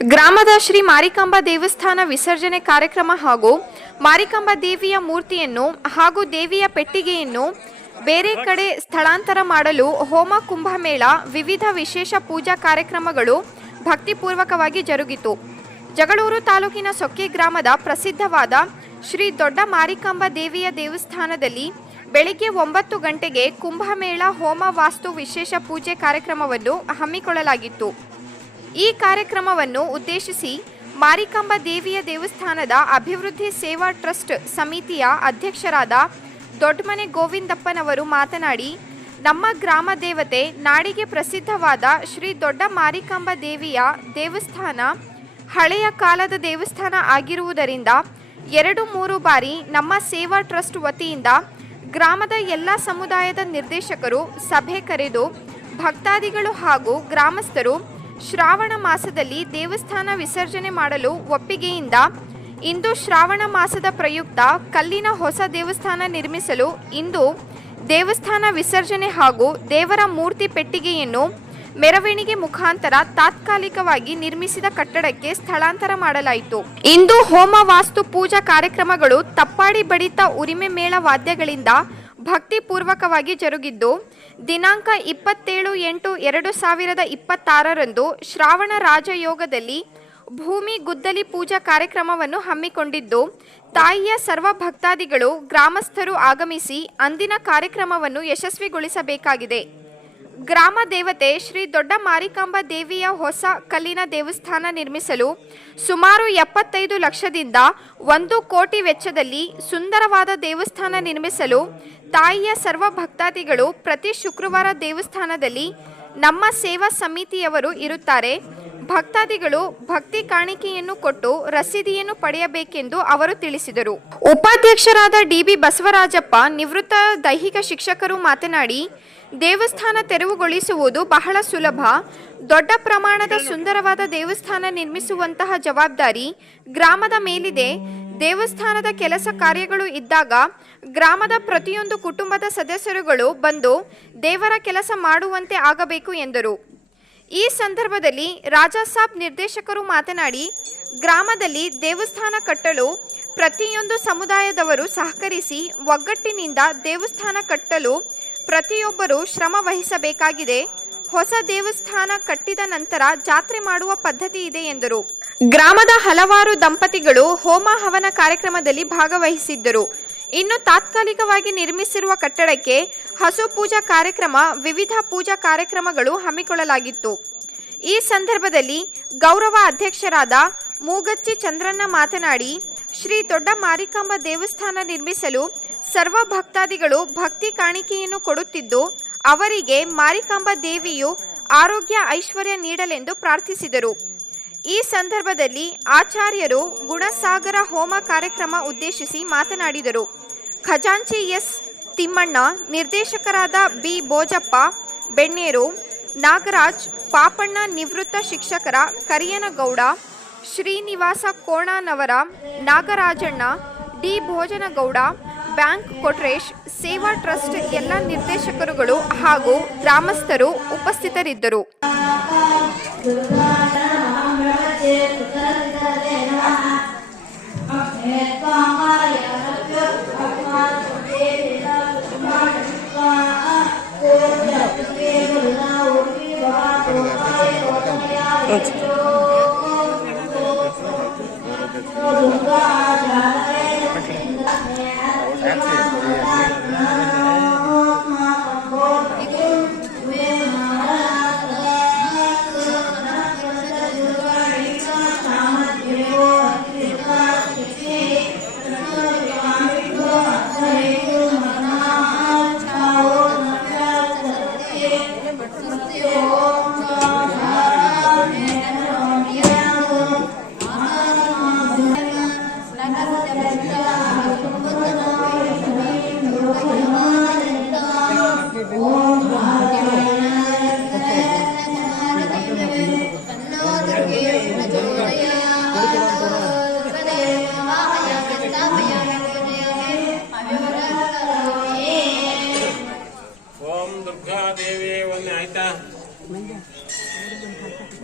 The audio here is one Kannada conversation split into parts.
ಗ್ರಾಮದ ಶ್ರೀ ಮಾರಿಕಾಂಬಾ ದೇವಸ್ಥಾನ ವಿಸರ್ಜನೆ ಕಾರ್ಯಕ್ರಮ ಹಾಗೂ ಮಾರಿಕಾಂಬಾ ದೇವಿಯ ಮೂರ್ತಿಯನ್ನು ಹಾಗೂ ದೇವಿಯ ಪೆಟ್ಟಿಗೆಯನ್ನು ಬೇರೆ ಕಡೆ ಸ್ಥಳಾಂತರ ಮಾಡಲು ಹೋಮ ಕುಂಭಮೇಳ ವಿವಿಧ ವಿಶೇಷ ಪೂಜಾ ಕಾರ್ಯಕ್ರಮಗಳು ಭಕ್ತಿಪೂರ್ವಕವಾಗಿ ಜರುಗಿತು. ಜಗಳೂರು ತಾಲೂಕಿನ ಸೊಕ್ಕೆ ಗ್ರಾಮದ ಪ್ರಸಿದ್ಧವಾದ ಶ್ರೀ ದೊಡ್ಡ ಮಾರಿಕಾಂಬಾ ದೇವಿಯ ದೇವಸ್ಥಾನದಲ್ಲಿ ಬೆಳಿಗ್ಗೆ 9 ಗಂಟೆಗೆ ಕುಂಭಮೇಳ ಹೋಮ ವಾಸ್ತು ವಿಶೇಷ ಪೂಜೆ ಕಾರ್ಯಕ್ರಮವನ್ನು ಹಮ್ಮಿಕೊಳ್ಳಲಾಗಿತ್ತು. ಈ ಕಾರ್ಯಕ್ರಮವನ್ನು ಉದ್ದೇಶಿಸಿ ಮಾರಿಕಾಂಬಾ ದೇವಿಯ ದೇವಸ್ಥಾನದ ಅಭಿವೃದ್ಧಿ ಸೇವಾ ಟ್ರಸ್ಟ್ ಸಮಿತಿಯ ಅಧ್ಯಕ್ಷರಾದ ದೊಡ್ಡಮನೆ ಗೋವಿಂದಪ್ಪನವರು ಮಾತನಾಡಿ, ನಮ್ಮ ಗ್ರಾಮ ದೇವತೆ ನಾಡಿಗೆ ಪ್ರಸಿದ್ಧವಾದ ಶ್ರೀ ದೊಡ್ಡ ಮಾರಿಕಾಂಬಾ ದೇವಿಯ ದೇವಸ್ಥಾನ ಹಳೆಯ ಕಾಲದ ದೇವಸ್ಥಾನ ಆಗಿರುವುದರಿಂದ 2-3 ಬಾರಿ ನಮ್ಮ ಸೇವಾ ಟ್ರಸ್ಟ್ ವತಿಯಿಂದ ಗ್ರಾಮದ ಎಲ್ಲ ಸಮುದಾಯದ ನಿರ್ದೇಶಕರು ಸಭೆ ಕರೆದು ಭಕ್ತಾದಿಗಳು ಹಾಗೂ ಗ್ರಾಮಸ್ಥರು ಶ್ರಾವಣ ಮಾಸದಲ್ಲಿ ದೇವಸ್ಥಾನ ವಿಸರ್ಜನೆ ಮಾಡಲು ಒಪ್ಪಿಗೆಯಿಂದ ಇಂದು ಶ್ರಾವಣ ಮಾಸದ ಪ್ರಯುಕ್ತ ಕಲ್ಲಿನ ಹೊಸ ದೇವಸ್ಥಾನ ನಿರ್ಮಿಸಲು ಇಂದು ದೇವಸ್ಥಾನ ವಿಸರ್ಜನೆ ಹಾಗೂ ದೇವರ ಮೂರ್ತಿ ಪೆಟ್ಟಿಗೆಯನ್ನು ಮೆರವಣಿಗೆ ಮುಖಾಂತರ ತಾತ್ಕಾಲಿಕವಾಗಿ ನಿರ್ಮಿಸಿದ ಕಟ್ಟಡಕ್ಕೆ ಸ್ಥಳಾಂತರ ಮಾಡಲಾಯಿತು. ಇಂದು ಹೋಮ ವಾಸ್ತು ಪೂಜಾ ಕಾರ್ಯಕ್ರಮಗಳು ತಪ್ಪಾಡಿ ಬಡಿತ ಉರಿಮೆ ಮೇಳ ವಾದ್ಯಗಳಿಂದ ಭಕ್ತಿಪೂರ್ವಕವಾಗಿ ಜರುಗಿದ್ದು ದಿನಾಂಕ 27/8/2026 ಶ್ರಾವಣ ರಾಜಯೋಗದಲ್ಲಿ ಭೂಮಿ ಗುದ್ದಲಿ ಪೂಜಾ ಕಾರ್ಯಕ್ರಮವನ್ನು ಹಮ್ಮಿಕೊಂಡಿದ್ದು ತಾಯಿಯ ಸರ್ವ ಭಕ್ತಾದಿಗಳು ಗ್ರಾಮಸ್ಥರು ಆಗಮಿಸಿ ಅಂದಿನ ಕಾರ್ಯಕ್ರಮವನ್ನು ಯಶಸ್ವಿಗೊಳಿಸಬೇಕಾಗಿದೆ. ಗ್ರಾಮ ದೇವತೆ ಶ್ರೀ ದೊಡ್ಡ ಮಾರಿಕಾಂಬಾ ದೇವಿಯ ಹೊಸ ಕಲ್ಲಿನ ದೇವಸ್ಥಾನ ನಿರ್ಮಿಸಲು ಸುಮಾರು 75 ಲಕ್ಷದಿಂದ 1 ಕೋಟಿ ವೆಚ್ಚದಲ್ಲಿ ಸುಂದರವಾದ ದೇವಸ್ಥಾನ ನಿರ್ಮಿಸಲು ತಾಯಿಯ ಸರ್ವ ಭಕ್ತಾದಿಗಳು ಪ್ರತಿ ಶುಕ್ರವಾರ ದೇವಸ್ಥಾನದಲ್ಲಿ ನಮ್ಮ ಸೇವಾ ಸಮಿತಿಯವರು ಇರುತ್ತಾರೆ. ಭಕ್ತಾದಿಗಳು ಭಕ್ತಿ ಕಾಣಿಕೆಯನ್ನು ಕೊಟ್ಟು ರಸೀದಿಯನ್ನು ಪಡೆಯಬೇಕೆಂದು ಅವರು ತಿಳಿಸಿದರು. ಉಪಾಧ್ಯಕ್ಷರಾದ DB ಬಸವರಾಜಪ್ಪ ನಿವೃತ್ತ ದೈಹಿಕ ಶಿಕ್ಷಕರು ಮಾತನಾಡಿ, ದೇವಸ್ಥಾನ ತೆರವುಗೊಳಿಸುವುದು ಬಹಳ ಸುಲಭ. ದೊಡ್ಡ ಪ್ರಮಾಣದ ಸುಂದರವಾದ ದೇವಸ್ಥಾನ ನಿರ್ಮಿಸುವಂತಹ ಜವಾಬ್ದಾರಿ ಗ್ರಾಮದ ಮೇಲಿದೆ. ದೇವಸ್ಥಾನದ ಕೆಲಸ ಕಾರ್ಯಗಳು ಇದ್ದಾಗ ಗ್ರಾಮದ ಪ್ರತಿಯೊಂದು ಕುಟುಂಬದ ಸದಸ್ಯರುಗಳು ಬಂದು ದೇವರ ಕೆಲಸ ಮಾಡುವಂತೆ ಆಗಬೇಕು ಎಂದರು. ಈ ಸಂದರ್ಭದಲ್ಲಿ ರಾಜಾಸಾಬ್ ನಿರ್ದೇಶಕರು ಮಾತನಾಡಿ, ಗ್ರಾಮದಲ್ಲಿ ದೇವಸ್ಥಾನ ಕಟ್ಟಲು ಪ್ರತಿಯೊಂದು ಸಮುದಾಯದವರು ಸಹಕರಿಸಿ ಒಗ್ಗಟ್ಟಿನಿಂದ ದೇವಸ್ಥಾನ ಕಟ್ಟಲು ಪ್ರತಿಯೊಬ್ಬರು ಶ್ರಮ ವಹಿಸಬೇಕಾಗಿದೆ. ಹೊಸ ದೇವಸ್ಥಾನ ಕಟ್ಟಿದ ನಂತರ ಜಾತ್ರೆ ಮಾಡುವ ಪದ್ಧತಿ ಇದೆ ಎಂದರು. ಗ್ರಾಮದ ಹಲವಾರು ದಂಪತಿಗಳು ಹೋಮ ಹವನ ಕಾರ್ಯಕ್ರಮದಲ್ಲಿ ಭಾಗವಹಿಸಿದ್ದರು. ಇನ್ನು ತಾತ್ಕಾಲಿಕವಾಗಿ ನಿರ್ಮಿಸಿರುವ ಕಟ್ಟಡಕ್ಕೆ ಹಸು ಪೂಜಾ ಕಾರ್ಯಕ್ರಮ, ವಿವಿಧ ಪೂಜಾ ಕಾರ್ಯಕ್ರಮಗಳು ಹಮ್ಮಿಕೊಳ್ಳಲಾಗಿತ್ತು. ಈ ಸಂದರ್ಭದಲ್ಲಿ ಗೌರವ ಅಧ್ಯಕ್ಷರಾದ ಮೂಗಚ್ಚಿ ಚಂದ್ರಣ್ಣ ಮಾತನಾಡಿ, ಶ್ರೀ ದೊಡ್ಡ ಮಾರಿಕಾಂಬಾ ದೇವಸ್ಥಾನ ನಿರ್ಮಿಸಲು ಸರ್ವ ಭಕ್ತಾದಿಗಳು ಭಕ್ತಿ ಕಾಣಿಕೆಯನ್ನು ಕೊಡುತ್ತಿದ್ದು ಅವರಿಗೆ ಮಾರಿಕಾಂಬಾ ದೇವಿಯು ಆರೋಗ್ಯ ಐಶ್ವರ್ಯ ನೀಡಲೆಂದು ಪ್ರಾರ್ಥಿಸಿದರು. ಈ ಸಂದರ್ಭದಲ್ಲಿ ಆಚಾರ್ಯರು ಗುಣಸಾಗರ ಹೋಮ ಕಾರ್ಯಕ್ರಮ ಉದ್ದೇಶಿಸಿ ಮಾತನಾಡಿದರು. ಖಜಾಂಚಿ ಎಸ್ ತಿಮ್ಮಣ್ಣ, ನಿರ್ದೇಶಕರಾದ ಬಿ ಬೋಜಪ್ಪ ಬೆಣ್ಣೇರು, ನಾಗರಾಜ್ ಪಾಪಣ್ಣ, ನಿವೃತ್ತ ಶಿಕ್ಷಕರ ಕರಿಯನಗೌಡ, ಶ್ರೀನಿವಾಸ ಕೋಣನವರ, ನಾಗರಾಜಣ್ಣ, ಡಿ ಭೋಜನಗೌಡ, ಬ್ಯಾಂಕ್ ಕೊಟ್ರೇಶ್, ಸೇವಾ ಟ್ರಸ್ಟ್ ಎಲ್ಲ ನಿರ್ದೇಶಕರುಗಳು ಹಾಗೂ ಗ್ರಾಮಸ್ಥರು ಉಪಸ್ಥಿತರಿದ್ದರು.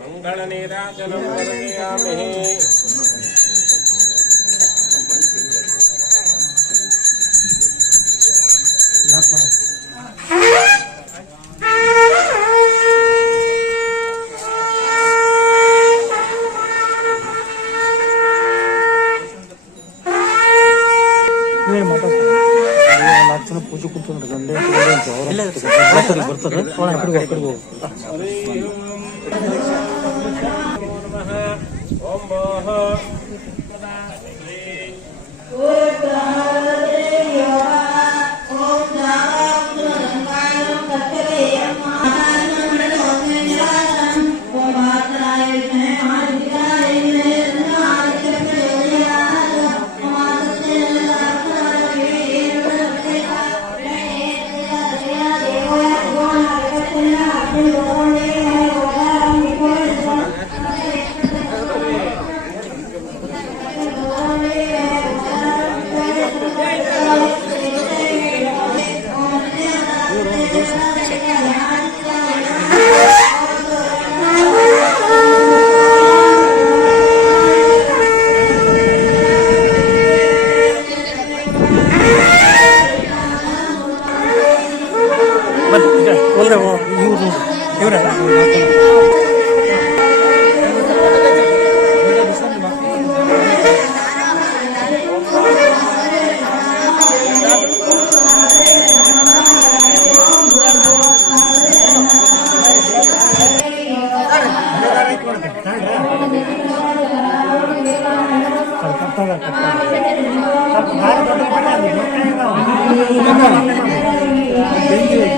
मङ्गलनीराजनं वर्धयामि। ಪೂಜೆ ಕೂತ್ಕೊಂಡ್ರೆ ಗಂಡೆ ಬರ್ತಾರೆ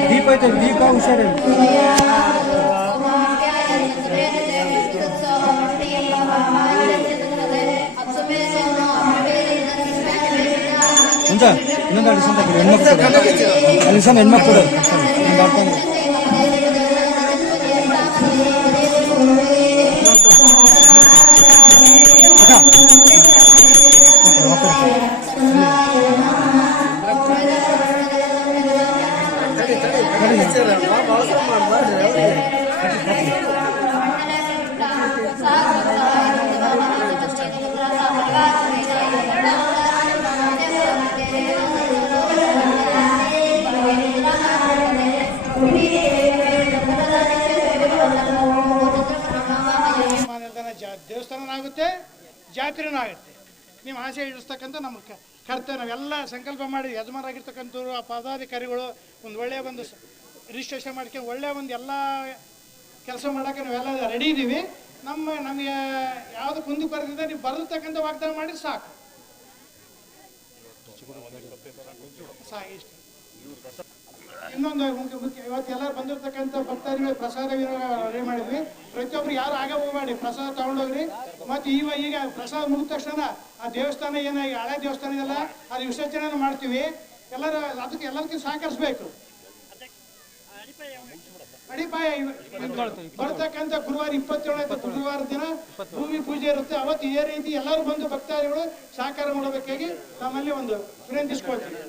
दीप ಐತೆ ದೀಪ ಹುಷಾರಿ ಅಂತ ಇನ್ನೊಂದು ಅಡಿಸಂತ ಹೆಣ್ಮಕ್ಳು ಹೆಣ್ಮಕ್ಳು ದೇವಸ್ಥಾನ ಆಗುತ್ತೆ, ಜಾತ್ರೆನೂ ಆಗುತ್ತೆ. ನೀವು ಆಸೆ ಇಡಿಸ್ತಕ್ಕಂಥ ನಮ್ಮ ಕರ್ತವ್ಯ. ನಾವೆಲ್ಲ ಸಂಕಲ್ಪ ಮಾಡಿ ಯಜಮಾನರಾಗಿರ್ತಕ್ಕಂಥವ್ರು ಆ ಪದಾಧಿಕಾರಿಗಳು ಒಂದು ಒಳ್ಳೆಯ ಒಂದು ರಿಜಿಸ್ಟ್ರೇಷನ್ ಮಾಡ್ಕೊಂಡು ಒಳ್ಳೆಯ ಒಂದು ಎಲ್ಲ ಕೆಲಸ ಮಾಡೋಕ್ಕೆ ನಾವೆಲ್ಲ ರೆಡಿ ಇದ್ದೀವಿ. ನಮಗೆ ಯಾವುದು ಕುಂದು ಬರೆದಿದೆ ನೀವು ಬರೆದಿರ್ತಕ್ಕಂಥ ವಾಗ್ದಾನ ಮಾಡಿ ಸಾಕು ಇಷ್ಟ. ಇನ್ನೊಂದು ಮುಖ್ಯ, ಇವತ್ತು ಎಲ್ಲರೂ ಬಂದಿರ್ತಕ್ಕಂಥ ಭಕ್ತರಿಗೆ ಪ್ರಸಾದ ರೆಡಿ ಮಾಡಿದ್ವಿ. ಪ್ರತಿಯೊಬ್ರು ಯಾರು ಆಗ ಹೋಗಬೇಡಿ, ಪ್ರಸಾದ ತಗೊಂಡೋಗ್ರಿ. ಮತ್ತು ಈಗ ಪ್ರಸಾದ ಮುಗಿದ ತಕ್ಷಣ ಆ ದೇವಸ್ಥಾನ ಏನ ಹಳೆ ದೇವಸ್ಥಾನ ಇದೆಲ್ಲ ಅದು ವಿಸರ್ಜನೆ ಮಾಡ್ತೀವಿ. ಎಲ್ಲರೂ ಅದಕ್ಕೆ ಎಲ್ಲರಿಗೂ ಸಹಕರಿಸ್ಬೇಕು. ಅಡಿಪಾಯ ಬರ್ತಕ್ಕಂಥ ಗುರುವಾರ 27ನೇ ಗುರುವಾರ ದಿನ ಭೂಮಿ ಪೂಜೆ ಇರುತ್ತೆ. ಅವತ್ತು ಇದೇ ರೀತಿ ಎಲ್ಲರೂ ಬಂದು ಭಕ್ತಾದಿಗಳು ಸಹಕಾರ ಮಾಡಬೇಕಾಗಿ ನಮ್ಮಲ್ಲಿ ಒಂದು ವಿನಂತಿಸ್ಕೊಳ್ತೀವಿ.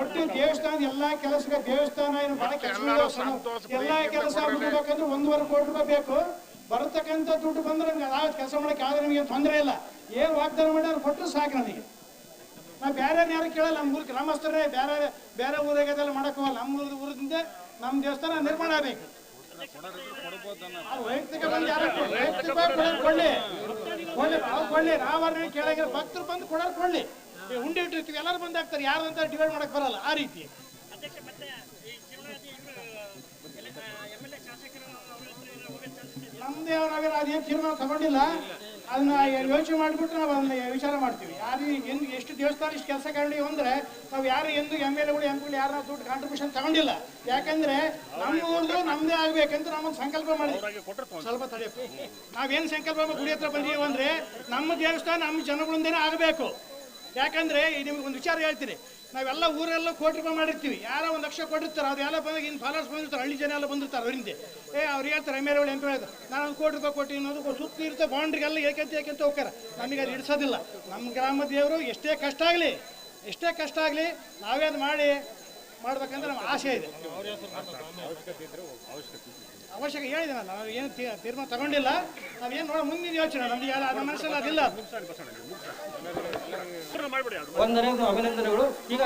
ಒಟ್ಟು ದೇವಸ್ಥಾನದ ಎಲ್ಲಾ ಕೆಲಸ ದೇವಸ್ಥಾನ ಏನು ಬಹಳ ಕೆಲಸ ಎಲ್ಲಾ ಕೆಲಸ ಮಾಡ್ಬೇಕಂದ್ರೆ 1.5 ಕೋಟಿ ರೂಪಾಯಿ ಬೇಕು. ಬರತಕ್ಕಂಥ ದುಡ್ಡು ಬಂದ್ರೆ ಯಾವ ಕೆಲಸ ಮಾಡಕ್ಕೆ ಆದ್ರೆ ನಿಮಗೆ ತೊಂದರೆ ಇಲ್ಲ. ಏನು ವಾಗ್ದಾನ ಮಾಡಿ ಅವ್ರು ಕೊಟ್ಟರು ಸಾಕು. ನನಗೆ ನಾವು ಬೇರೆ ಯಾರು ಕೇಳಲ್ಲ. ನಮ್ಮ ಊರಿಗೆ ಗ್ರಾಮಸ್ಥರೇ ಬೇರೆ ಊರಾಗೆಲ್ಲ ಮಾಡಕ್ ಹೋಗಲ್ಲ. ನಮ್ಮ ಊರಿಂದ ನಮ್ಮ ದೇವಸ್ಥಾನ ನಿರ್ಮಾಣ ಆಗಬೇಕು. ವೈಯಕ್ತಿಕ ಬಂದು ಯಾರು ಕೊಡ್ಲಿ ನಾವ್ ಕೇಳಂಗಿಲ್ಲ. ಭಕ್ತರು ಬಂದು ಕೊಡೋರು ಕೊಡ್ಲಿ. ಉಂಡೆ ಇಟ್ಟಿರ್ತೀವಿ, ಎಲ್ಲರೂ ಬಂದು ಹಾಕ್ತಾರೆ. ಯಾರು ಅಂತ ಡಿವೈಡ್ ಮಾಡಕ್ ಬರಲ್ಲ. ಆ ರೀತಿ ನಮ್ದೇ ನಾವೇನು ಅದೇನು ತೀರ್ಮಾನ ತಗೊಂಡಿಲ್ಲ. ಅದನ್ನ ಯೋಚನೆ ಮಾಡಿಬಿಟ್ಟು ನಾವು ಅದನ್ನ ವಿಚಾರ ಮಾಡ್ತೀವಿ. ಯಾರು ಎಷ್ಟು ದೇವಸ್ಥಾನ ಇಷ್ಟು ಕೆಲಸ ಕಂಡಿವಿ ಅಂದ್ರೆ ನಾವು ಯಾರು ಎಂದು MLA ಗಳು MP ಯಾರು ದುಡ್ಡು ಕಾಂಟ್ರಿಬ್ಯೂಷನ್ ತಗೊಂಡಿಲ್ಲ. ಯಾಕಂದ್ರೆ ನಮ್ಮ ಊರ್ದು ನಮ್ದೇ ಆಗ್ಬೇಕಂತ ನಾವೊಂದು ಸಂಕಲ್ಪ ಮಾಡಿದ್ವಿ. ಸ್ವಲ್ಪ ತಡೆಯಪ್ಪ, ನಾವೇನು ಸಂಕಲ್ಪ ಗುಡಿ ಹತ್ರ ಬಂದೀವಿ ಅಂದ್ರೆ ನಮ್ಮ ದೇವಸ್ಥಾನ ನಮ್ಮ ಜನಗಳಿಂದನೇ ಆಗಬೇಕು. ಯಾಕಂದ್ರೆ ನಿಮ್ಗೆ ಒಂದು ವಿಚಾರ ಹೇಳ್ತೀನಿ. ನಾವೆಲ್ಲ ಊರೆಲ್ಲ ಕೋಟಿ ರೂಪಾಯಿ ಮಾಡಿರ್ತೀವಿ. ಯಾರೋ 1 ಲಕ್ಷ ಕೊಟ್ಟಿರ್ತಾರೆ. ಅದೆಲ್ಲ ಬಂದಾಗ ಇನ್ನು ಫಾಲೋವರ್ಸ್ ಬಂದಿರ್ತಾರೆ, ಹಳ್ಳಿ ಜನ ಎಲ್ಲ ಬಂದಿರ್ತಾರೆ. ಅವರಿಂದ ಅವ್ರು ಹೇಳ್ತಾರೆ MLA ಗಳು MP ಹೇಳ್ತಾರೆ ನಾನು 1 ಕೋಟಿ ರೂಪಾಯಿ ಕೊಟ್ಟು ಅನ್ನೋದು ಸುತ್ತ ಇರುತ್ತೆ. ಬೌಂಡ್ರಿಗೆಲ್ಲ ಏಕೆಂತ ಹೋಗ್ತಾರೆ. ನಮಗೆ ಅದು ಇಡಿಸೋದಿಲ್ಲ. ನಮ್ಮ ಗ್ರಾಮ ದೇವರು ಎಷ್ಟೇ ಕಷ್ಟ ಆಗಲಿ ಎಷ್ಟೇ ಕಷ್ಟ ಆಗಲಿ ನಾವೇ ಅದು ಮಾಡ್ಬೇಕಂತ ನಮ್ಮ ಆಸೆ ಇದೆ. ಅವಶ್ಯಕ ಹೇಳಿದೆ ನಾನು, ನಾವು ಏನು ತೀರ್ಮಾನ ತಗೊಂಡಿಲ್ಲ, ನಾವೇನು ನೋಡೋ ಮುಂದಿನ ಯೋಚನೆ ನಮ್ಗೆ ಯಾರು ಅದ್ರ ಮನಸ್ಸಲ್ಲಿ ಅದಿಲ್ಲ. ವಂದನೆ ಅಭಿನಂದನೆಗಳು. ಈಗ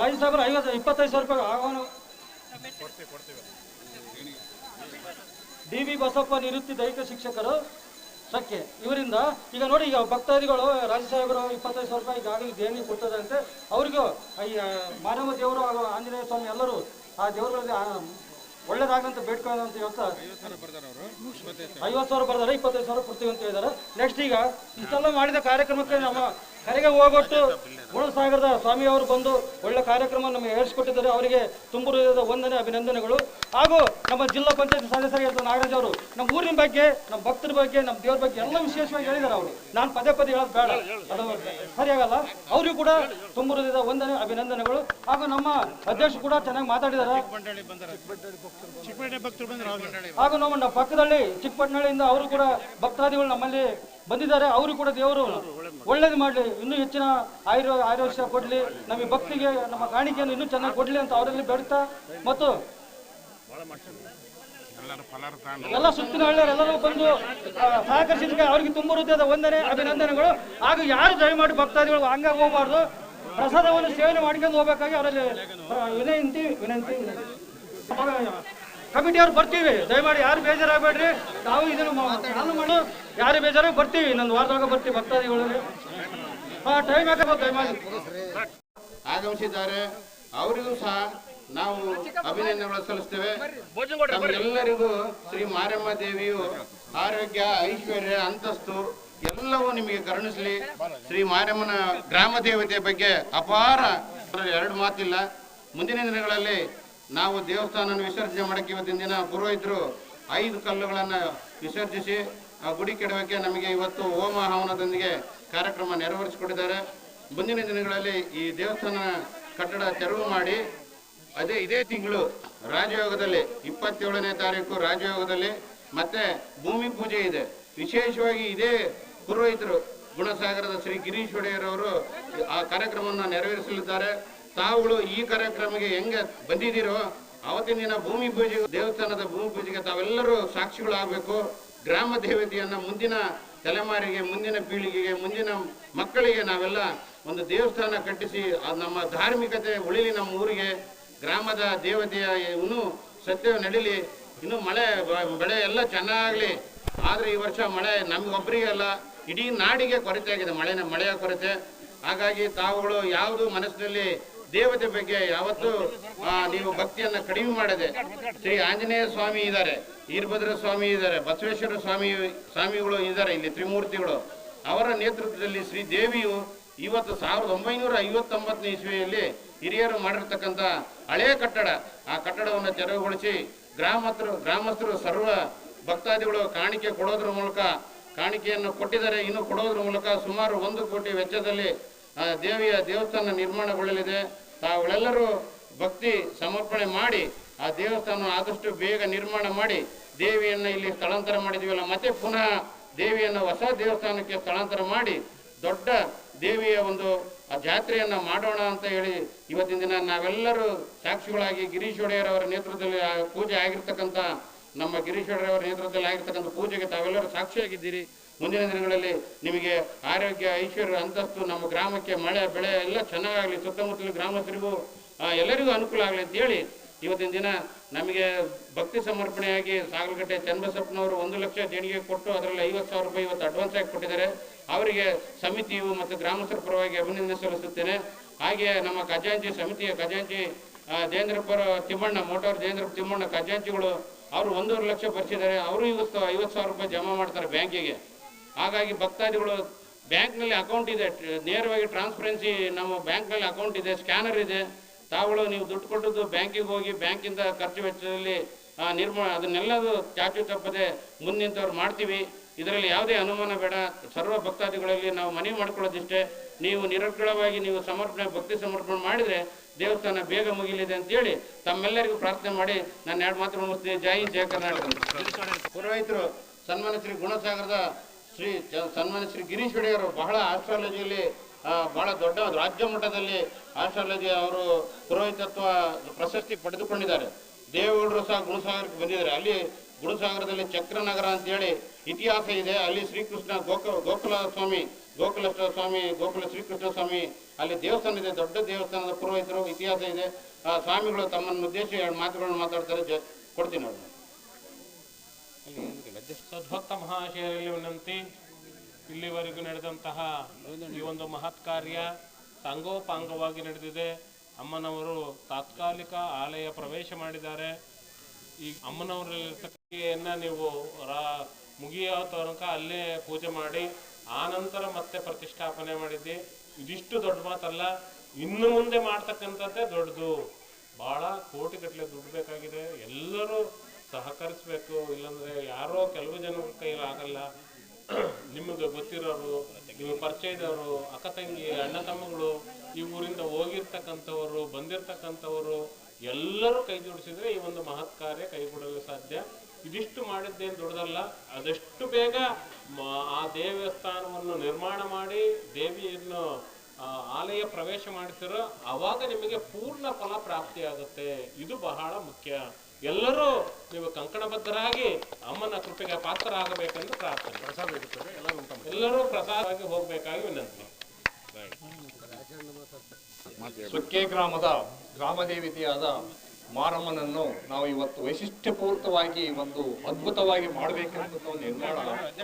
ರಾಜ ಸಾಹೇಬರು 25,000 ರೂಪಾಯಿ ಆಹ್ವಾನ. ಡಿ.ವಿ. ಬಸಪ್ಪ ನಿವೃತ್ತಿ ದೈಹಿಕ ಶಿಕ್ಷಕರು ಸಖ್ಯ ಇವರಿಂದ ಈಗ ನೋಡಿ, ಈಗ ಭಕ್ತಾದಿಗಳು ರಾಜ ಸಾಹೇಬರು 25,000 ರೂಪಾಯಿ ಈಗಾಗಲೇ ದೇಣಿಗೆ ಕೊಡ್ತದಂತೆ. ಅವರಿಗೂ ಈ ಮಾನವ ದೇವರು ಹಾಗೂ ಆಂಜನೇಯ ಸ್ವಾಮಿ ಎಲ್ಲರೂ ಆ ದೇವರುಗಳಲ್ಲಿ ಒಳ್ಳೇದಾಗಂತ ಬೇಡ್ಕೊಳ್ಳೋಂತ ಇವತ್ತು 50,000 ಬರ್ದಾರೆ, 25,000 ಕೊಡ್ತೀವಿ ಅಂತ ಹೇಳಿದ್ದಾರೆ. ನೆಕ್ಸ್ಟ್ ಈಗ ಇಷ್ಟೆಲ್ಲ ಮಾಡಿದ ಕಾರ್ಯಕ್ರಮಕ್ಕೆ ನಮ್ಮ ಕರೆಗೆ ಹೋಗೊಟ್ಟು ಗುಣಸಾಗರದ ಸ್ವಾಮಿಯವರು ಬಂದು ಒಳ್ಳೆ ಕಾರ್ಯಕ್ರಮ ನಮಗೆ ಏರಿಸಿಕೊಟ್ಟಿದ್ದಾರೆ. ಅವರಿಗೆ ತುಂಬ ಹೃದಯದ ವಂದನೆ ಅಭಿನಂದನೆಗಳು. ಹಾಗೂ ನಮ್ಮ ಜಿಲ್ಲಾ ಪಂಚಾಯತ್ ಸದಸ್ಯರಾಗಿರ್ತಾರೆ ನಾಗರಾಜ್ ಅವರು ನಮ್ಮ ಊರಿನ ಬಗ್ಗೆ, ನಮ್ಮ ಭಕ್ತರ ಬಗ್ಗೆ, ನಮ್ಮ ದೇವ್ರ ಬಗ್ಗೆ ಎಲ್ಲ ವಿಶೇಷವಾಗಿ ಹೇಳಿದ್ದಾರೆ. ಅವರು ನಾನು ಪದೇ ಹೇಳೋದು ಬೇಡ, ಅದು ಸರಿಯಾಗಲ್ಲ. ಅವರಿಗೂ ಕೂಡ ತುಂಬ ಹೃದಯದ ವಂದನೆ ಅಭಿನಂದನೆಗಳು. ಹಾಗೂ ನಮ್ಮ ಅಧ್ಯಕ್ಷರು ಕೂಡ ಚೆನ್ನಾಗಿ ಮಾತಾಡಿದ್ದಾರೆ. ಹಾಗೂ ನಮ್ಮ ಪಕ್ಕದಲ್ಲಿ ಚಿಕ್ಕಪಟ್ಟಣದಿಂದ ಅವರು ಕೂಡ ಭಕ್ತಾದಿಗಳು ನಮ್ಮಲ್ಲಿ ಬಂದಿದ್ದಾರೆ. ಅವರು ಕೂಡ ದೇವರು ಒಳ್ಳೇದು ಮಾಡಲಿ, ಇನ್ನೂ ಹೆಚ್ಚಿನ ಆಯುಷ್ಯ ಕೊಡ್ಲಿ, ನಮಗೆ ಭಕ್ತಿಗೆ ನಮ್ಮ ಕಾಣಿಕೆಯನ್ನು ಇನ್ನೂ ಚೆನ್ನಾಗಿ ಕೊಡ್ಲಿ ಅಂತ ಅವರಲ್ಲಿ ಬೇಡ್ತಾ, ಮತ್ತು ಎಲ್ಲ ಸುತ್ತಿನ ಹಳ್ಳಿಯರೆಲ್ಲರೂ ಬಂದು ಸಹಕರಿಸಿದ್ದಕ್ಕೆ ಅವರಿಗೆ ತುಂಬ ಹೃದಯದ ವಂದನೆ ಅಭಿನಂದನೆಗಳು. ಹಾಗೂ ಯಾರು ದಯಮಾಡಿ ಭಕ್ತಾದಿಗಳು ಹಂಗಾಗಿ ಹೋಗಬಾರ್ದು, ಪ್ರಸಾದವನ್ನು ಸೇವನೆ ಮಾಡ್ಕೊಂಡು ಹೋಗ್ಬೇಕಾಗಿ ಅವರಲ್ಲಿ ವಿನಂತಿ. ಕಮಿಟಿಯವ್ರು ಬರ್ತೀವಿ, ದಯಮಾಡಿ ಯಾರು ಬೇಜಾರಾಗಬೇಡ್ರಿ. ನಾವು ಇದನ್ನು ಚಾಲು ಮಾಡು, ಯಾರು ಬೇಜಾರಾಗಿ ಬರ್ತೀವಿ, ಇನ್ನೊಂದು ವಾರದಾಗ ಬರ್ತೀವಿ ಭಕ್ತಾದಿಗಳಲ್ಲಿ. ಟೈಮ್ ಹಾಕಬೇಕು ದಯಮಾಡಿ. ಆಗಮಿಸಿದ್ದಾರೆ, ಅವರಿಗೂ ಸಹ ನಾವು ಅಭಿನಂದನೆಗಳು ಸಲ್ಲಿಸ್ತೇವೆ. ಎಲ್ಲರಿಗೂ ಶ್ರೀ ಮಾರಮ್ಮ ದೇವಿಯು ಆರೋಗ್ಯ, ಐಶ್ವರ್ಯ, ಅಂತಸ್ತು ಎಲ್ಲವೂ ನಿಮಗೆ ಕರುಣಿಸಲಿ. ಶ್ರೀ ಮಾರಮ್ಮನ ಗ್ರಾಮ ದೇವತೆಯ ಬಗ್ಗೆ ಅಪಾರ, ಎರಡು ಮಾತಿಲ್ಲ. ಮುಂದಿನ ದಿನಗಳಲ್ಲಿ ನಾವು ದೇವಸ್ಥಾನ ವಿಸರ್ಜನೆ ಮಾಡಕ್ಕೆ ಇವತ್ತಿನ ದಿನ ಪುರೋಹಿತರು 5 ಕಲ್ಲುಗಳನ್ನು ವಿಸರ್ಜಿಸಿ ಆ ಗುಡಿ ಕೆಡವಕ್ಕೆ ನಮಗೆ ಇವತ್ತು ಹೋಮ ಹವನದೊಂದಿಗೆ ಕಾರ್ಯಕ್ರಮ ನೆರವೇರಿಸಿಕೊಟ್ಟಿದ್ದಾರೆ. ಮುಂದಿನ ದಿನಗಳಲ್ಲಿ ಈ ದೇವಸ್ಥಾನ ಕಟ್ಟಡ ತೆರವು ಮಾಡಿ ಇದೇ ತಿಂಗಳು ರಾಜಯೋಗದಲ್ಲಿ 27ನೇ ತಾರೀಕು ರಾಜಯೋಗದಲ್ಲಿ ಮತ್ತೆ ಭೂಮಿ ಪೂಜೆ ಇದೆ. ವಿಶೇಷವಾಗಿ ಇದೇ ಪುರೋಹಿತರು ಗುಣಸಾಗರದ ಶ್ರೀ ಗಿರೀಶ್ ಒಡೆಯರವರು ಆ ಕಾರ್ಯಕ್ರಮವನ್ನು ನೆರವೇರಿಸಲಿದ್ದಾರೆ. ತಾವುಗಳು ಈ ಕಾರ್ಯಕ್ರಮಕ್ಕೆ ಹೆಂಗೆ ಬಂದಿದ್ದೀರೋ ಅವತ್ತಿನ ದಿನ ಭೂಮಿ ಪೂಜೆ, ದೇವಸ್ಥಾನದ ಭೂಮಿ ಪೂಜೆಗೆ ತಾವೆಲ್ಲರೂ ಸಾಕ್ಷಿಗಳಾಗಬೇಕು. ಗ್ರಾಮ ದೇವತೆಯನ್ನು ಮುಂದಿನ ತಲೆಮಾರಿಗೆ, ಮುಂದಿನ ಪೀಳಿಗೆಗೆ, ಮುಂದಿನ ಮಕ್ಕಳಿಗೆ ನಾವೆಲ್ಲ ಒಂದು ದೇವಸ್ಥಾನ ಕಟ್ಟಿಸಿ ನಮ್ಮ ಧಾರ್ಮಿಕತೆ ಉಳಿಲಿ, ನಮ್ಮ ಊರಿಗೆ ಗ್ರಾಮದ ದೇವತೆಯ ಇನ್ನೂ ಸತ್ಯ ನಡೀಲಿ, ಇನ್ನೂ ಮಳೆ ಬೆಳೆ ಎಲ್ಲ ಚೆನ್ನಾಗಲಿ. ಆದರೆ ಈ ವರ್ಷ ಮಳೆ ನಮಗೊಬ್ಬರಿಗೆ ಅಲ್ಲ, ಇಡೀ ನಾಡಿಗೆ ಕೊರತೆ ಆಗಿದೆ, ಮಳೆಯ ಕೊರತೆ. ಹಾಗಾಗಿ ತಾವುಗಳು ಯಾವುದು ಮನಸ್ಸಿನಲ್ಲಿ ದೇವತೆ ಬಗ್ಗೆ ಯಾವತ್ತೂ ನೀವು ಭಕ್ತಿಯನ್ನು ಕಡಿಮೆ ಮಾಡದೆ, ಶ್ರೀ ಆಂಜನೇಯ ಸ್ವಾಮಿ ಇದ್ದಾರೆ, ವೀರಭದ್ರ ಸ್ವಾಮಿ ಇದ್ದಾರೆ, ಬಸವೇಶ್ವರ ಸ್ವಾಮಿಗಳು ಇದ್ದಾರೆ, ಇಲ್ಲಿ ತ್ರಿಮೂರ್ತಿಗಳು. ಅವರ ನೇತೃತ್ವದಲ್ಲಿ ಶ್ರೀ ದೇವಿಯು ಇವತ್ತು 1959ನೇ ಇಸ್ವಿಯಲ್ಲಿ ಹಿರಿಯರು ಮಾಡಿರ್ತಕ್ಕಂಥ ಹಳೆಯ ಕಟ್ಟಡ, ಆ ಕಟ್ಟಡವನ್ನು ತೆರವುಗೊಳಿಸಿ ಗ್ರಾಮಸ್ಥರು ಸರ್ವ ಭಕ್ತಾದಿಗಳು ಕಾಣಿಕೆ ಕೊಡೋದ್ರ ಮೂಲಕ ಕಾಣಿಕೆಯನ್ನು ಕೊಟ್ಟಿದ್ದಾರೆ. ಇನ್ನು ಕೊಡೋದ್ರ ಮೂಲಕ ಸುಮಾರು 1 ಕೋಟಿ ವೆಚ್ಚದಲ್ಲಿ ದೇವಿಯ ದೇವಸ್ಥಾನ ನಿರ್ಮಾಣಗೊಳ್ಳಲಿದೆ. ತಾವುಗಳೆಲ್ಲರೂ ಭಕ್ತಿ ಸಮರ್ಪಣೆ ಮಾಡಿ ಆ ದೇವಸ್ಥಾನ ಆದಷ್ಟು ಬೇಗ ನಿರ್ಮಾಣ ಮಾಡಿ ದೇವಿಯನ್ನು ಇಲ್ಲಿ ಸ್ಥಳಾಂತರ ಮಾಡಿದೀವಲ್ಲ, ಮತ್ತೆ ಪುನಃ ದೇವಿಯನ್ನು ಹೊಸ ದೇವಸ್ಥಾನಕ್ಕೆ ಸ್ಥಳಾಂತರ ಮಾಡಿ ದೊಡ್ಡ ದೇವಿಯ ಒಂದು ಜಾತ್ರೆಯನ್ನು ಮಾಡೋಣ ಅಂತ ಹೇಳಿ ಇವತ್ತಿನ ದಿನ ನಾವೆಲ್ಲರೂ ಸಾಕ್ಷಿಗಳಾಗಿ ಗಿರೀಶ್ ಒಡೆಯರ್ ಅವರ ನೇತೃತ್ವದಲ್ಲಿ ಪೂಜೆ ಆಗಿರ್ತಕ್ಕಂಥ, ನಮ್ಮ ಗಿರೀಶ್ ಒಡೆಯರ್ ಅವರ ನೇತೃತ್ವದಲ್ಲಿ ಆಗಿರ್ತಕ್ಕಂಥ ಪೂಜೆಗೆ ತಾವೆಲ್ಲರೂ ಸಾಕ್ಷಿಯಾಗಿದ್ದೀರಿ. ಮುಂದಿನ ದಿನಗಳಲ್ಲಿ ನಿಮಗೆ ಆರೋಗ್ಯ, ಐಶ್ವರ್ಯ, ಅಂತಸ್ತು, ನಮ್ಮ ಗ್ರಾಮಕ್ಕೆ ಮಳೆ ಬೆಳೆ ಎಲ್ಲ ಚೆನ್ನಾಗಾಗಲಿ, ಸುತ್ತಮುತ್ತಲ ಗ್ರಾಮಸ್ಥರಿಗೂ ಎಲ್ಲರಿಗೂ ಅನುಕೂಲ ಆಗಲಿ ಅಂತೇಳಿ ಇವತ್ತಿನ ದಿನ ನಮಗೆ ಭಕ್ತಿ ಸಮರ್ಪಣೆಯಾಗಿ ಸಾಗಲಕಟ್ಟೆ ಚನ್ನಬಸಪ್ಪನವರು 1 ಲಕ್ಷ ದೇಣಿಗೆ ಕೊಟ್ಟು ಅದರಲ್ಲಿ 50,000 ರೂಪಾಯಿ ಇವತ್ತು ಅಡ್ವಾನ್ಸ್ ಆಗಿ ಕೊಟ್ಟಿದ್ದಾರೆ. ಅವರಿಗೆ ಸಮಿತಿಯು ಮತ್ತು ಗ್ರಾಮಸ್ಥರ ಪರವಾಗಿ ಅಭಿನಂದನೆ ಸಲ್ಲಿಸುತ್ತೇನೆ. ಹಾಗೆ ನಮ್ಮ ಖಜಾಂಚಿ ಸಮಿತಿಯ ಖಜಾಂಚಿ ಜಯೇಂದ್ರಪ್ಪರ ತಿಮ್ಮಣ್ಣ, ಮೋಟಾರ್ ಜಯೇಂದ್ರಪ್ಪ ತಿಮ್ಮಣ್ಣ ಖಜಾಂಚಿಗಳು, ಅವರು 1.5 ಲಕ್ಷ ಬರ್ಸಿದ್ದಾರೆ. ಅವರು ಇವತ್ತು 50,000 ರೂಪಾಯಿ ಜಮಾ ಮಾಡ್ತಾರೆ ಬ್ಯಾಂಕಿಗೆ. ಹಾಗಾಗಿ ಭಕ್ತಾದಿಗಳು ಬ್ಯಾಂಕ್ನಲ್ಲಿ ಅಕೌಂಟ್ ಇದೆ, ನೇರವಾಗಿ ಟ್ರಾನ್ಸ್ಪರೆನ್ಸಿ ನಮ್ಮ ಬ್ಯಾಂಕ್ನಲ್ಲಿ ಅಕೌಂಟ್ ಇದೆ, ಸ್ಕ್ಯಾನರ್ ಇದೆ. ತಾವುಗಳು ನೀವು ದುಡ್ಡು ಕೊಟ್ಟದ್ದು ಬ್ಯಾಂಕಿಗೆ ಹೋಗಿ ಬ್ಯಾಂಕಿಂದ ಖರ್ಚು ವೆಚ್ಚದಲ್ಲಿ ಅದನ್ನೆಲ್ಲದು ಚಾಚು ತಪ್ಪದೆ ಮುಂದಿಂತವ್ರು ಮಾಡ್ತೀವಿ. ಇದರಲ್ಲಿ ಯಾವುದೇ ಅನುಮಾನ ಬೇಡ. ಸರ್ವ ಭಕ್ತಾದಿಗಳಲ್ಲಿ ನಾವು ಮನವಿ ಮಾಡ್ಕೊಳ್ಳೋದಿಷ್ಟೇ, ನೀವು ನಿರರ್ಗಳವಾಗಿ ನೀವು ಭಕ್ತಿ ಸಮರ್ಪಣೆ ಮಾಡಿದರೆ ದೇವಸ್ಥಾನ ಬೇಗ ಮುಗಿಲಿದೆ ಅಂತೇಳಿ ತಮ್ಮೆಲ್ಲರಿಗೂ ಪ್ರಾರ್ಥನೆ ಮಾಡಿ ನಾನು 2 ಮಾತು ಮುಗಿಸ್ತೀನಿ. ಜೈ ಹಿಂದ್, ಜಯ ಕರ್ನಾಟಕ. ಪುರೋಹಿತರು ಸನ್ಮಾನ್ಯ ಶ್ರೀ ಗುಣಸಾಗರದ ಸನ್ಮಾನ್ಯ ಶ್ರೀ ಗಿರೀಶ್ ಒಡೆಯರು ಬಹಳ ಆಸ್ಟ್ರಾಲಜಿಯಲ್ಲಿ ಬಹಳ ದೊಡ್ಡ ರಾಜ್ಯ ಮಟ್ಟದಲ್ಲಿ ಆಸ್ಟ್ರಾಲಜಿ ಅವರು ಪುರೋಹಿತತ್ವ ಪ್ರಶಸ್ತಿ ಪಡೆದುಕೊಂಡಿದ್ದಾರೆ. ದೇವೇಗೌಡರು ಸಹ ಗುಣಸಾಗರಕ್ಕೆ ಬಂದಿದ್ದಾರೆ. ಅಲ್ಲಿ ಗುಣಸಾಗರದಲ್ಲಿ ಚಕ್ರನಗರ ಅಂತೇಳಿ ಇತಿಹಾಸ ಇದೆ. ಅಲ್ಲಿ ಶ್ರೀಕೃಷ್ಣ ಗೋಕುಲ ಶ್ರೀಕೃಷ್ಣ ಸ್ವಾಮಿ ಅಲ್ಲಿ ದೇವಸ್ಥಾನ ಇದೆ, ದೊಡ್ಡ ದೇವಸ್ಥಾನದ ಪುರೋಹಿತರು ಇತಿಹಾಸ ಇದೆ. ಸ್ವಾಮಿಗಳು ತಮ್ಮನ್ನು ಉದ್ದೇಶಿಸಿ 2 ಮಾತುಗಳನ್ನು ಮಾತಾಡ್ತಾರೆ. ಕೊಡ್ತೀನಿ ಅವ್ರು. ಸದ್ಭಕ್ತ ಮಹಾಶಯರಲ್ಲಿ ವಿನಂತಿ, ಇಲ್ಲಿವರೆಗೂ ನಡೆದಂತಹ ಈ ಒಂದು ಮಹತ್ ಕಾರ್ಯ ಸಾಂಗೋಪಾಂಗವಾಗಿ ನಡೆದಿದೆ. ಅಮ್ಮನವರು ತಾತ್ಕಾಲಿಕ ಆಲಯ ಪ್ರವೇಶ ಮಾಡಿದ್ದಾರೆ. ಈ ಅಮ್ಮನವರನ್ನ ನೀವು ಮುಗಿಯೋ ತನಕ ಅಲ್ಲೇ ಪೂಜೆ ಮಾಡಿ ಆನಂತರ ಮತ್ತೆ ಪ್ರತಿಷ್ಠಾಪನೆ ಮಾಡಿದ್ದಿ. ಇದಿಷ್ಟು ದೊಡ್ಡ ಮಾತಲ್ಲ, ಇನ್ನು ಮುಂದೆ ಮಾಡ್ತಕ್ಕಂಥದ್ದೇ ದೊಡ್ಡದು. ಬಹಳ ಕೋಟಿಗಟ್ಟಲೆ ದುಡ್ಡು ಬೇಕಾಗಿದೆ. ಎಲ್ಲರೂ ಸಹಕರಿಸ್ಬೇಕು, ಇಲ್ಲಾಂದ್ರೆ ಯಾರೋ ಕೆಲವು ಜನರ ಕೈಯಲ್ಲಿ ಆಗಲ್ಲ. ನಿಮಗೆ ಗೊತ್ತಿರೋರು, ನಿಮಗೆ ಪರಿಚಯದವರು, ಅಕ್ಕ ತಂಗಿ, ಅಣ್ಣ ತಮ್ಮಗಳು, ಈ ಊರಿಂದ ಹೋಗಿರ್ತಕ್ಕಂಥವರು, ಬಂದಿರತಕ್ಕಂಥವರು ಎಲ್ಲರೂ ಕೈ ಜೋಡಿಸಿದ್ರೆ ಈ ಒಂದು ಮಹತ್ ಕಾರ್ಯ ಕೈಗೂಡಲು ಸಾಧ್ಯ. ಇದಿಷ್ಟು ಮಾಡಿದ್ದೇನು ದೊಡ್ಡದಲ್ಲ. ಆದಷ್ಟು ಬೇಗ ಆ ದೇವಸ್ಥಾನವನ್ನು ನಿರ್ಮಾಣ ಮಾಡಿ ದೇವಿಯನ್ನು ಆಲಯ ಪ್ರವೇಶ ಮಾಡಿಸಿರೋ ಅವಾಗ ನಿಮಗೆ ಪೂರ್ಣ ಫಲ ಪ್ರಾಪ್ತಿಯಾಗುತ್ತೆ. ಇದು ಬಹಳ ಮುಖ್ಯ. ಎಲ್ಲರೂ ನೀವು ಕಂಕಣಬದ್ಧರಾಗಿ ಅಮ್ಮನ ಕೃಪೆಗೆ ಪಾತ್ರರಾಗಬೇಕೆಂದು ಪ್ರಾರ್ಥನೆ. ಎಲ್ಲರೂ ಪ್ರಸಾದವಾಗಿ ಹೋಗಬೇಕಾಗಿ ವಿನಂತಿ. ಸುಕ್ಕೆ ಗ್ರಾಮದ ಗ್ರಾಮದೇವತೆಯಾದ ಮಾರಮ್ಮನನ್ನು ನಾವು ಇವತ್ತು ವೈಶಿಷ್ಟ್ಯಪೂರ್ವಕವಾಗಿ ಒಂದು ಅದ್ಭುತವಾಗಿ ಮಾಡಬೇಕೆಂಬ ನಿರ್ಮಾಣ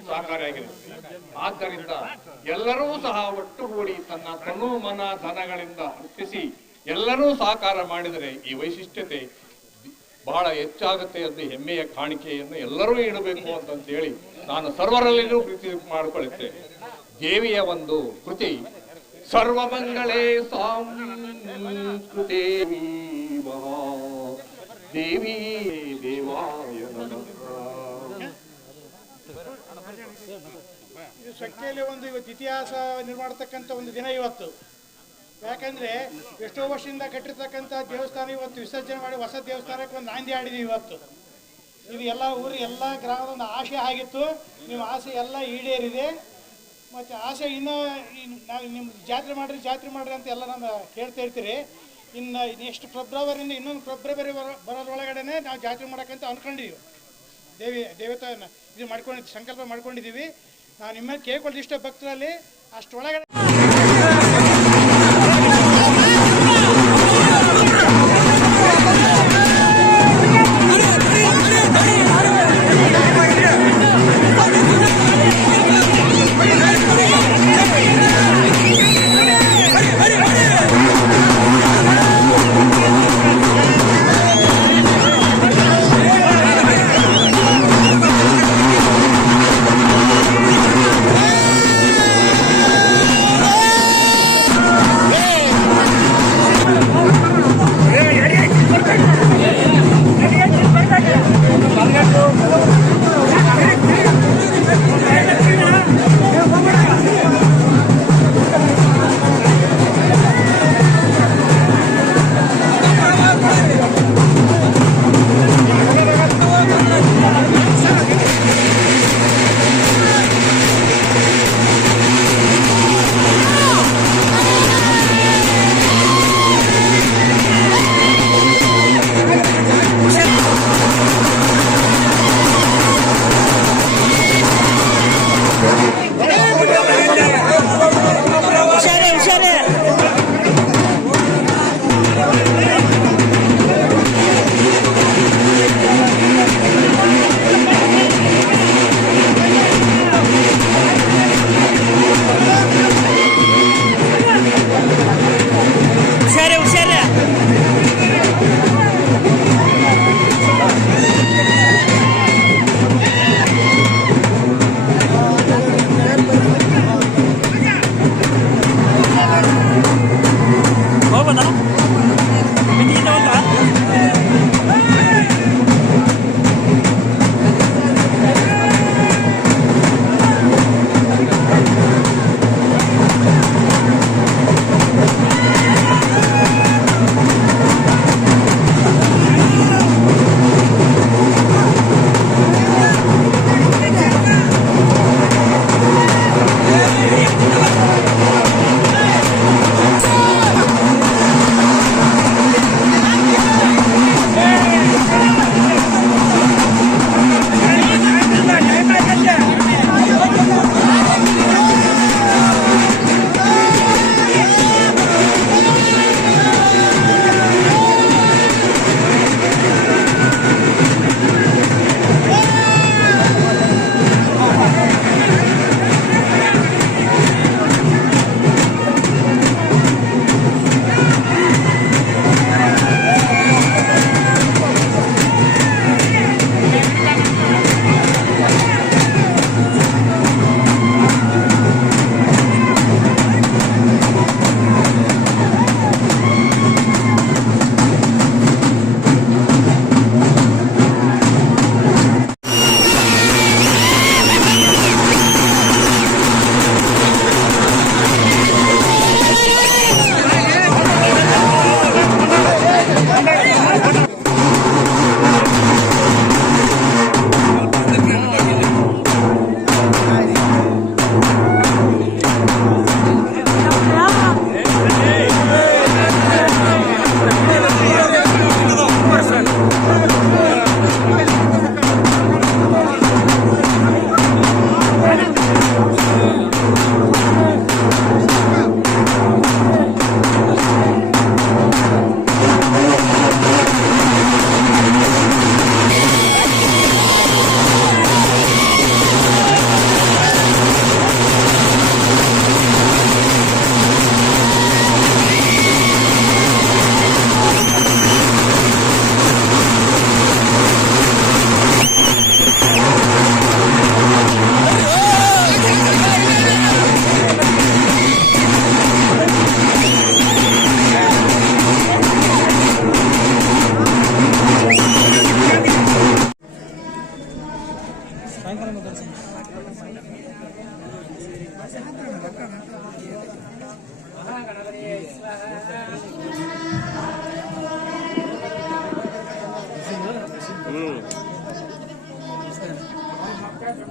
ಸಹಕಾರಿಯಾಗಿರುತ್ತೆ. ಆದ್ದರಿಂದ ಎಲ್ಲರೂ ಸಹ ಒಟ್ಟುಗೂಡಿ ತನ್ನ ತನು ಮನ ಧನಗಳಿಂದ ಅರ್ಪಿಸಿ ಎಲ್ಲರೂ ಸಹಕಾರ ಮಾಡಿದರೆ ಈ ವೈಶಿಷ್ಟ್ಯತೆ ಬಹಳ ಹೆಚ್ಚಾಗುತ್ತೆ ಎಂದು ಹೆಮ್ಮೆಯ ಕಾಣಿಕೆಯನ್ನು ಎಲ್ಲರೂ ಇಡಬೇಕು ಅಂತಂತೇಳಿ ನಾನು ಸರ್ವರಲ್ಲಿಯೂ ಪ್ರೀತಿ ಮಾಡಿಕೊಳ್ಳುತ್ತೇನೆ. ದೇವಿಯ ಒಂದು ಕೃತಿ ಸರ್ವಮಂಗಳೇ ಸಂಸ್ಕೃತಿ ದೇವಿ ದೇವಾಯ ಇದು ಸಖ್ಯೆಯಲ್ಲಿ ಒಂದು ಇವತ್ತು ಇತಿಹಾಸ ನಿರ್ಮಾಡ್ತಕ್ಕಂಥ ಒಂದು ದಿನ ಇವತ್ತು. ಯಾಕಂದ್ರೆ ಎಷ್ಟೋ ವರ್ಷದಿಂದ ಕಟ್ಟಿರ್ತಕ್ಕಂಥ ದೇವಸ್ಥಾನ ಇವತ್ತು ವಿಸರ್ಜನೆ ಮಾಡಿ ಹೊಸ ದೇವಸ್ಥಾನಕ್ಕೆ ಒಂದು ನಾಂದಿ ಆಡಿದೀವಿ ಇವತ್ತು. ಇದು ಎಲ್ಲ ಎಲ್ಲ ಗ್ರಾಮದ ಒಂದು ಆಸೆ ಆಗಿತ್ತು. ನಿಮ್ಮ ಆಸೆ ಎಲ್ಲ ಈಡೇರಿದೆ. ಮತ್ತು ಆಸೆ ಇನ್ನೂ ನಾವು ನಿಮ್ಮ ಜಾತ್ರೆ ಮಾಡಿರಿ ಅಂತ ಎಲ್ಲ ನಮ್ಮ ಕೇಳ್ತಾ ಇರ್ತೀರಿ. ಇನ್ನು ನೆಕ್ಸ್ಟ್ ಫೆಬ್ರವರಿಯಿಂದ ಇನ್ನೊಂದು ಫೆಬ್ರವರಿ ಬರೋದ್ರೊಳಗಡೆ ನಾವು ಜಾತ್ರೆ ಮಾಡೋಕ್ಕಂತ ಅಂದ್ಕೊಂಡಿದ್ದೀವಿ. ದೇವತೆ ಇದು ಸಂಕಲ್ಪ ಮಾಡ್ಕೊಂಡಿದ್ದೀವಿ. ನಾವು ನಿಮ್ಮಲ್ಲಿ ಕೇಳ್ಕೊಳ್ಳೋದು ಇಷ್ಟ ಭಕ್ತರಲ್ಲಿ ಅಷ್ಟೊಳಗಡೆ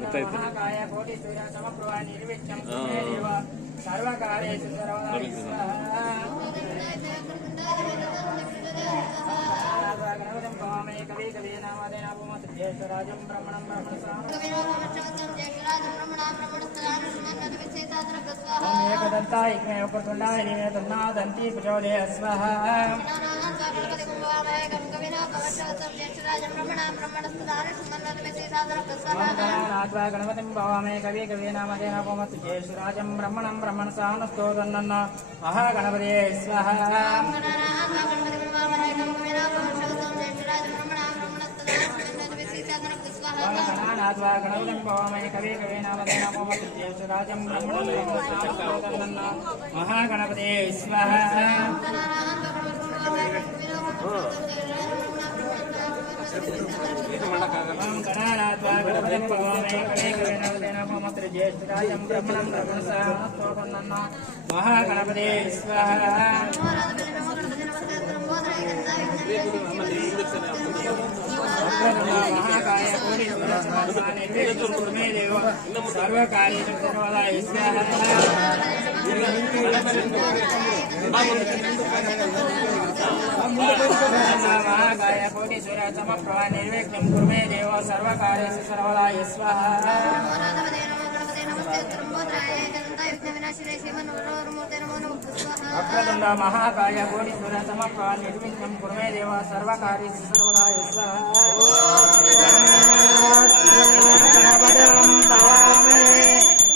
ಗೊತ್ತಾಯ್ತು. एकदन्ताय प्रतुण्डाय तन्नादन्ति प्रचोदय स्वाहा गणपतिं भवामहे कवि कवीनामधेन पोमस्तु ज्येष्ठराजं ब्रह्मणं ब्रह्मणसानस्तोदन्न महागणपतये स्वाहा गणपतिं भवामहे कवि कवीनामधेन पोमस्तु ज्येष्ठराजं ब्रह्मणं ब्रह्मणसानस्तोदन्न महागणपतये स्वाहा ज्येष्ठराजं ब्रह्मणं ब्रह्मणसानस्तोदन्न महागणपतये स्वाहा महाकाय सर्वकार्येषु सर्वदा महाकाय कोटिसुर समप्रभा निर्विघ्नं कुरु मे देव सर्वकार्येषु सर्वदा स्वाहा वक्रतुण्ड महाकाय कोटिसुर समप्रभा निर्विघ्नं कुरु मे देव सर्वकार्येषु सर्वदा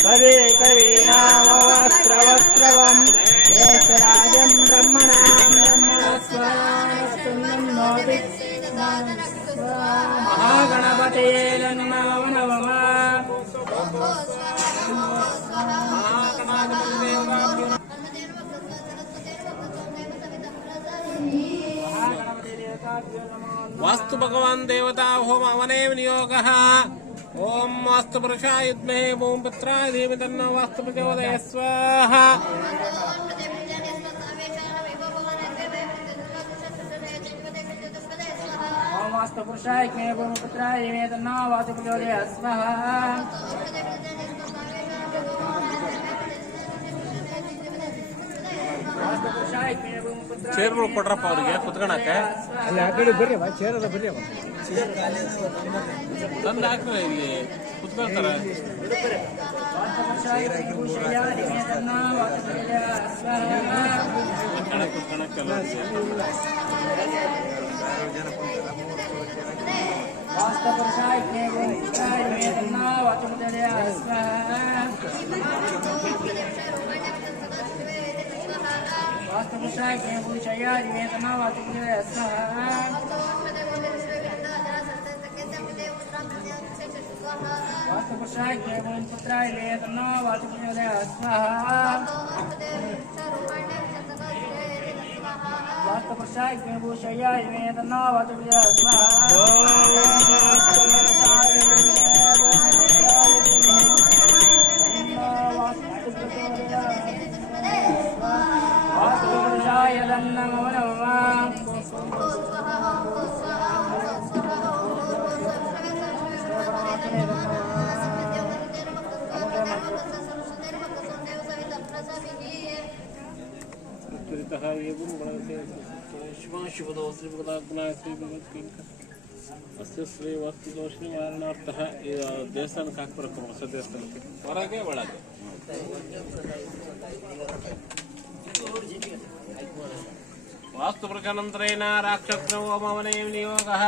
कवि कवीनामवस्त्रवस्त्रवं ज्येष्ठराजं ब्रह्मणां ब्रह्मणस्वानस्तुन्नोति महागणपतये नमः नमः वास्तु भगवान देवता होम अवने नियोगः ओम वास्तु पुरुषाय विद्महे ओम पुत्राय धीमहि तन्नो वास्तु प्रचोदयात् स्वाहा ओम वास्तु पुरुषाय विद्महे ओम पुत्राय धीमहि तन्नो वास्तु प्रचोदयात् स्वाहा ಚೇರ್ಗಳು ಕೊಡ್ರಪ್ಪ ಅವರಿಗೆ ಕುತ್ಕೊಳಕ್ಕೆ ಅಲ್ಲಿ ಆ ಕಡೆ ಬರ್ರಿ ಚೇರ್ ಅದ ಬರ್ರಿ ತಂದು ಹಾಕ್ತಾರೆ ಇಲ್ಲಿ ಕುತ್ಕೊಳ್ತಾರೆ ಕುತ್ಕೊಳಕ್ಕೆಲ್ಲ वास्तुपुरुषाय भूषया निवेदना वास्तुपुरुषाय स्वाहा वास्तुपुरुषाय पुत्राय निवेदना वास्तुपुरुषाय स्वाहा वास्तुपुरुषाय भूषया निवेदना वास्तुपुरुषाय वास्तुपुरुषाय नमो नमः शुभदो श्री भगवद्गीता श्री भगवद्गीता अस्य श्री वस्तुदो श्री मारणार्थः ದೇವಸ್ಥಾನಕ್ಕೆ ಹಾಕ್ಬರಕ್ಕೆ ಹೊಸ ದೇವಸ್ಥಾನಕ್ಕೆ ಹೊರಗೆ ಒಳಗೆ वास्तु प्रकानंतरेण राक्षसो ओमवने नियोगः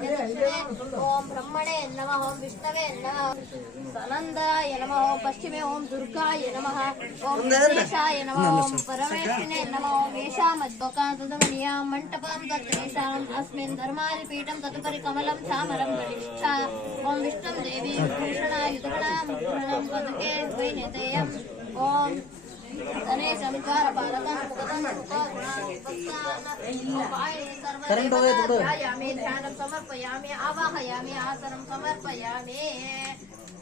ओम ब्रह्मणे नमः ओम विष्णवे नमः सनंदराय नमः ओम पश्चिमे ओम दुर्गाय नमः ओम विशेषाय नमः ओम परमेश्वरे नमः ओम येषामद्वकान्तदमनीयां मण्टपं तत्रेषाम् अस्मिन् धर्मादिपीठं तदुपरि कमलं चामरं वरिष्ठा ओम विष्णुं देवी भूषणायुधगणां पदके वैनेतेयम् ओम गणेशं ध्यायामि ध्यानं समर्पयामि आवाहयामि आसनं समर्पयामि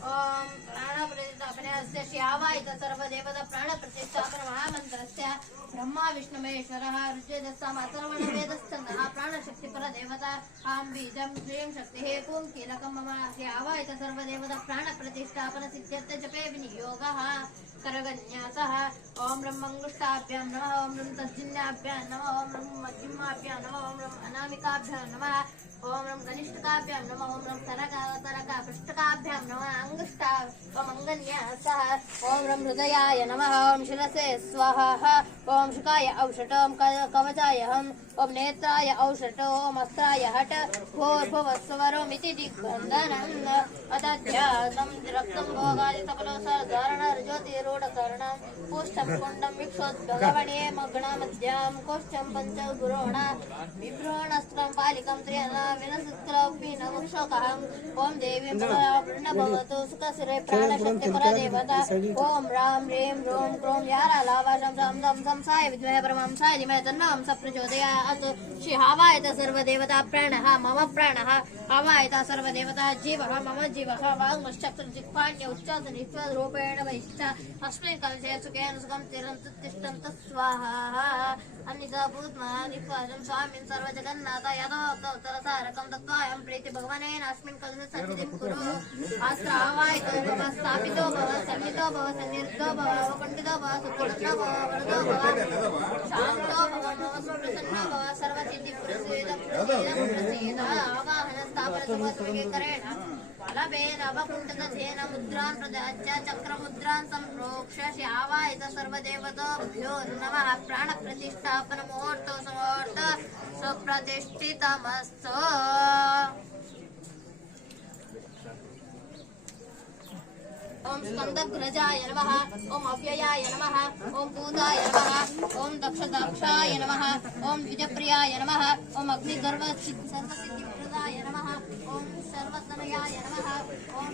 ओम प्राणप्रतिष्ठापने श्यावायित सर्वदेवता प्राणप्रतिष्ठापन महामन्त्रस्य ब्रह्मा विष्णुमेश्वरः ऋग्वेदस्साम अथर्वणवेदश्चन्दः प्राणशक्तिपरदेवता आं बीजं श्रीं शक्तिः पुं कीलकं मम श्यावायित सर्वदेवता प्राणप्रतिष्ठापन सिद्ध्यर्थ जपे विनियोगः करगन्यासः ओम रं मंगुष्टाभ्यां नमः ओम रं तज्जिन्याभ्यां नमः ओम रं मध्यमाभ्यां नमः ओम रं अनामिकाभ्यां नमः ओम रं कनिष्ठकाभ्यां नमः ओम रं तरका पृष्ठकाभ्यां नमः अंगुष्ठावमङ्गन्यासः ओम रं हृदयाय नमः ओम शिरसे स्वाहा ओम शुकाय औषट ओम कवचाय हम ओम नेत्राय औषट ओम अस्त्राय हट भूर्भुवस्वरोमिति दिग्बन्धनम् अतध्यातं रक्तं भोगादि तपलोसाधारण ज्योतिरूढकर्णं पुष्टं कुण्डं विक्षोद्भगवणे मग्नमध्यां कोष्ठं पञ्चगुरोणा विभ्रूणस्त्रं पालिकं त्र्यना विनसुत्रौपीनमुक्षोकहम् ॐ देवीं भवतु सुखसिरे प्राणशक्तिपरदेवता ॐ रां ह्रीं ह्रूं क्रों यारालावाशं सं दं संसाय विद्महे परमहंसाय धीमहि तन्नो हंसः प्रचोदयात् श्री हवायत सर्वदेवता प्राणः मम प्राणः हवायत सर्वदेवता जीवः मम जीवः वाङ्मश्चक्षुर्जिह्वाण्य उच्चासनित्वरूपेण वैष्ठा अस्मिन् कलशे सुखेन सुखं तिष्ठन्तु स्वाहा अन्निता भूतमादिपादं स्वामिन् सर्वजगन्नाथ यथोक्तोत्तरसारकं दत्त्वायं प्रीति भगवानेन अस्मिन् कलशे सन्निधिं कुरु अत्र हवायत स्थापितो भव सन्नितो भव सन्निर्तो भव अवकुण्ठितो भव सुखितो भव वरदो भव शान्तो भव नमस्प्रसन्नो भव सर्वसिद्धिप्रसीद आवाहन स्थापन सुभद्रकरेण फलभेन अवकुण्ठितेन मुद्रां प्रदाच्य चक्रमुद्रां सम्प्रोक्ष्य श्यावायित सर्वदेवताभ्यो नमः प्राणप्रतिष्ठापन मुहूर्तो सुमुहूर्त सुप्रतिष्ठितमस्तु ओम स्कंदग्रजाय नमः ओम अव्ययाय नमः ओम भूताय नमः ओम दक्षदाक्षाय नमः ओम द्विजप्रियाय नमः ओम अग्निगर्भ सर्वसिद्धिप्रदाय नमः ओम सर्वतनयाय नमः ओम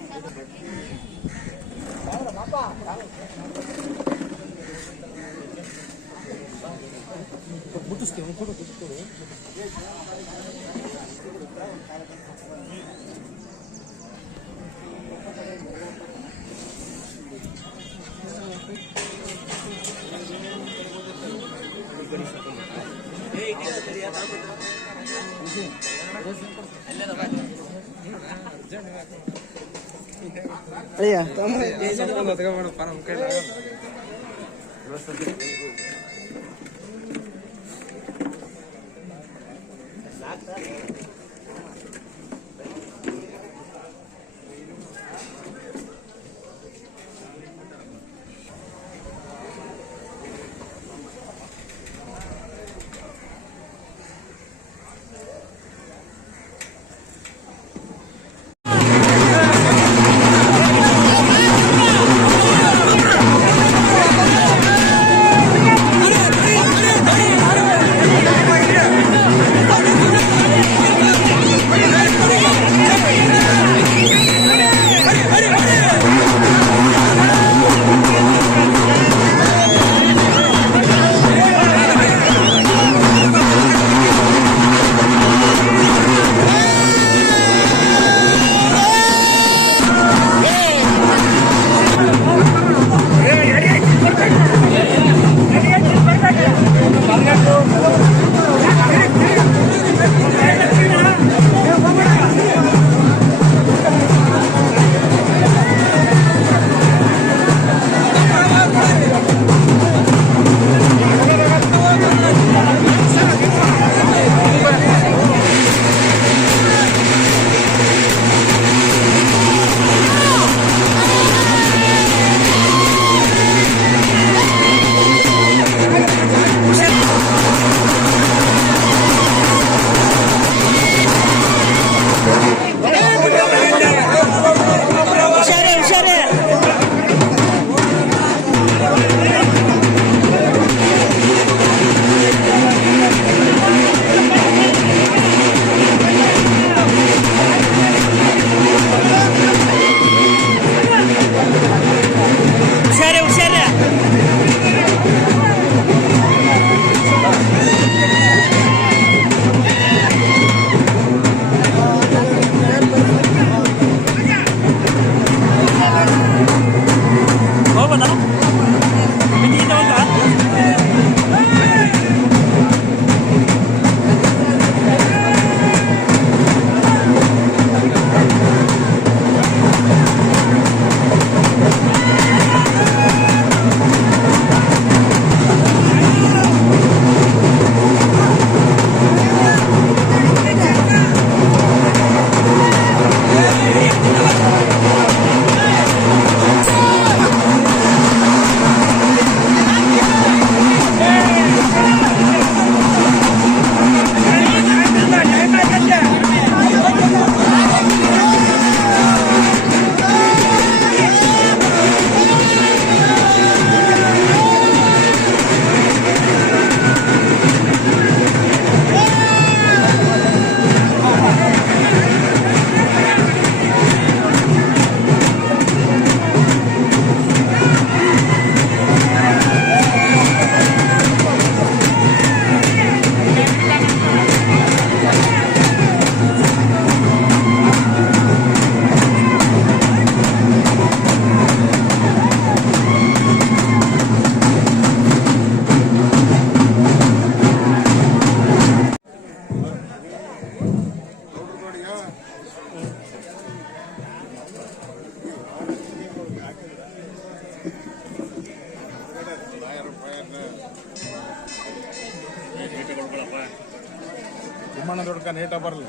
ತನಕ ನೀಟ ಬರಲಿ.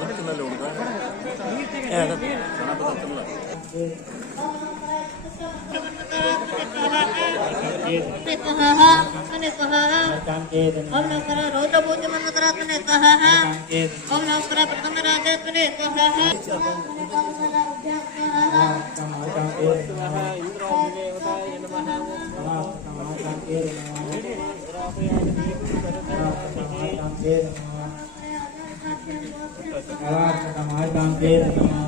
ಗೊತ್ತಿಲ್ಲ ಹುಡುಗ ओम नमः रौद्र पूज्य मंगलरात्मने स्वाहा ओम नमः प्रथम राजेश्वरे स्वाहा नमः